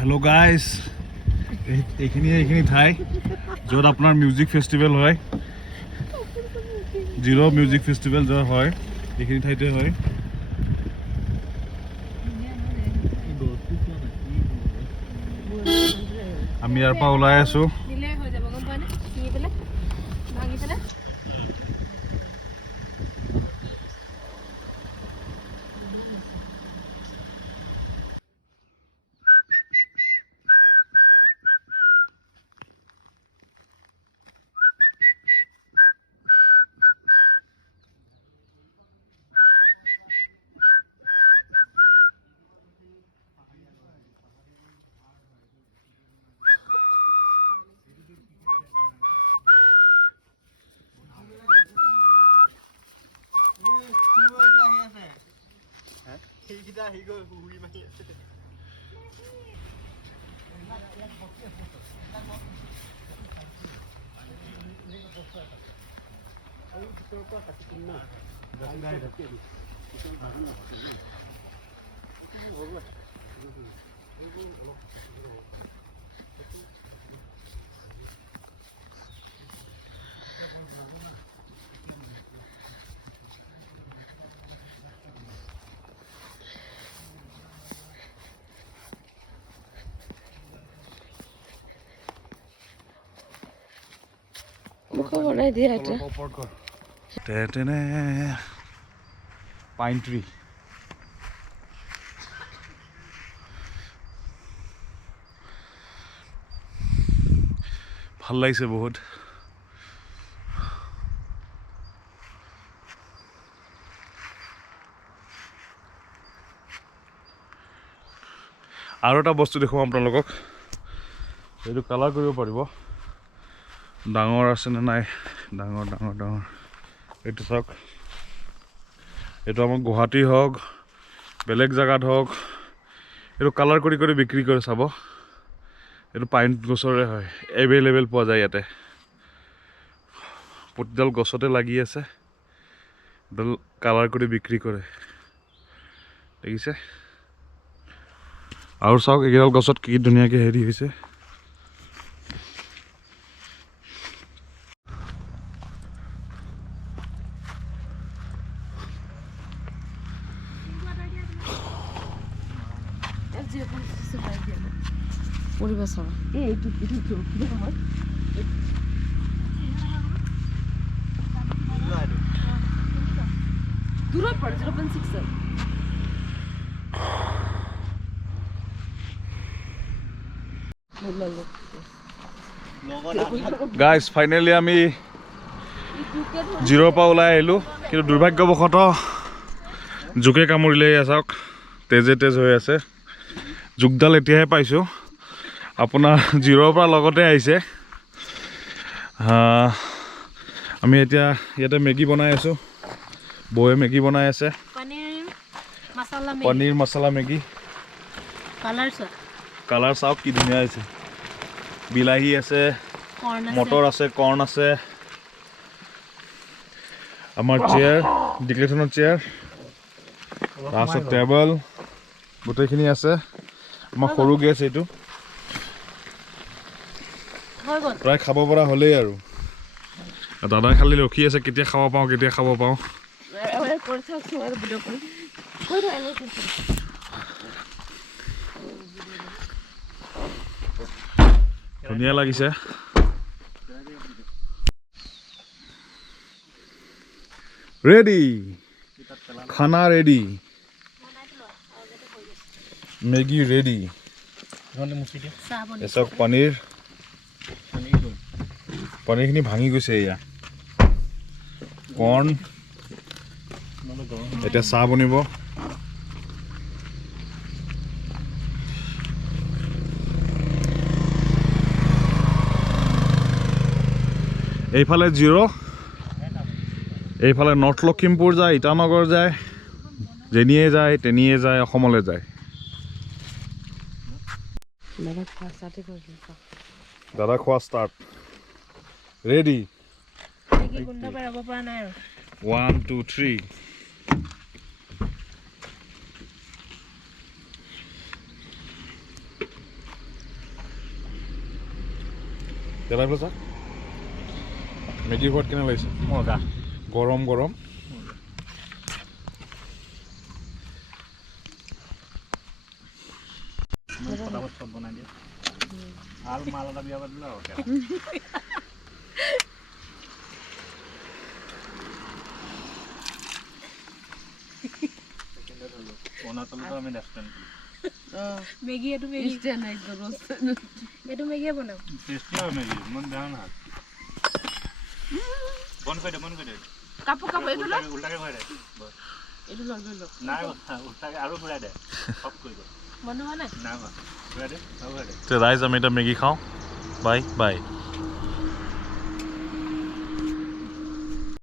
Hello guys, এইখিনি ঠাই য'ত আপোনাৰ মিউজিক ফেষ্টিভেল হয়, জিৰ' মিউজিক ফেষ্টিভেল য'ত হয় এইখিনি ঠাইতে হয়। আমি ইয়াৰ পৰা ওলাই আছো। বনাই দিয়া এটা পাইন ট্ৰি ভাল লাগিছে বহুত। আৰু এটা বস্তু দেখুৱাম আপোনালোকক, এইটো কালাৰ কৰিব পাৰিব। ডাঙৰ আছে নে নাই, ডাঙৰ ডাঙৰ ডাঙৰ এইটো চাওক। এইটো আমাৰ গুৱাহাটী হওক বেলেগ জেগাত হওক এইটো কালাৰ কৰি কৰি বিক্ৰী কৰে। চাব, এইটো পাইন গছৰে হয়, এভেইলেবল পোৱা যায় ইয়াতে। প্ৰতিডাল গছতে লাগি আছে, এডাল কালাৰ কৰি বিক্ৰী কৰে, দেখিছে? আৰু চাওক এইকেইডাল গছত কি ধুনীয়াকৈ হেৰি হৈছে। গাইজ ফাইনেলি আমি জিৰ'ৰ পৰা ওলাই আহিলোঁ, কিন্তু দুৰ্ভাগ্যবশতঃ জোকে কামুৰিলে। চাওক তেজে তেজ হৈ আছে। জোকডাল এতিয়াহে পাইছোঁ, আপোনাৰ জিৰ'ৰ পৰা লগতে আহিছে। আমি এতিয়া ইয়াতে মেগী বনাই আছোঁ, বৌয়ে মেগী বনাই আছে, পনীৰ মছলা মেগী। কালাৰ চাওক কি ধুনীয়া হৈছে। বিলাহী আছে, মটৰ আছে, কৰ্ণ আছে। আমাৰ চেয়াৰ, ডিক্লেশ্যনৰ চেয়াৰ, তাৰপিছত টেবল, গোটেইখিনি আছে। আমাৰ সৰু গেছ এইটো, প্ৰায় খাব পৰা হ'লেই আৰু। দাদা খালি ৰখি আছে কেতিয়া খাব পাওঁ, কেতিয়া খাব পাওঁ। ধুনীয়া লাগিছে। ৰেডি, খানা ৰেডি, মেগী ৰেডি। এচক পনীৰ, পনীৰখিনি ভাঙি গৈছে। এয়া কৰ্ণ, এতিয়া চাহ বনিব। এইফালে জিৰ', এইফালে নৰ্থ লখিমপুৰ যায়, ইটানগৰ যায়, যেনিয়ে যায় তেনিয়ে যায়, অসমলৈ যায়। দাদা খোৱা ষ্টাৰ্ট। ৰেডি, 1 2 3। পেলাই পেলাই চা মেগী সোৱাদ কেনে লাগিছে মজা গৰম গৰম ফটাফট চব বনাই দিয়ে আৰু মাল এটা বিয়া পাতিলে ওকে অৰুণাচলতো আমি ৰেষ্টুৰেণ্ট মেগী এইটো মেগী এইটো মেগীয়ে বনাম টেষ্টি হয় মেগী ইমান বেয়া নহয় বন্ধ কৰি দে কাপোৰ এইটো লওক উল্টাকে ভৰাই দে এইটো লওক লৈ লওক নাই উল্টাকে আৰু ঘূৰাই দে সব কৰি দে বনোৱা নাই নাই ঘূৰাই দে আৰু ঘূৰাই দে ৰাইজ আমি এটা মেগী খাওঁ বাই বাই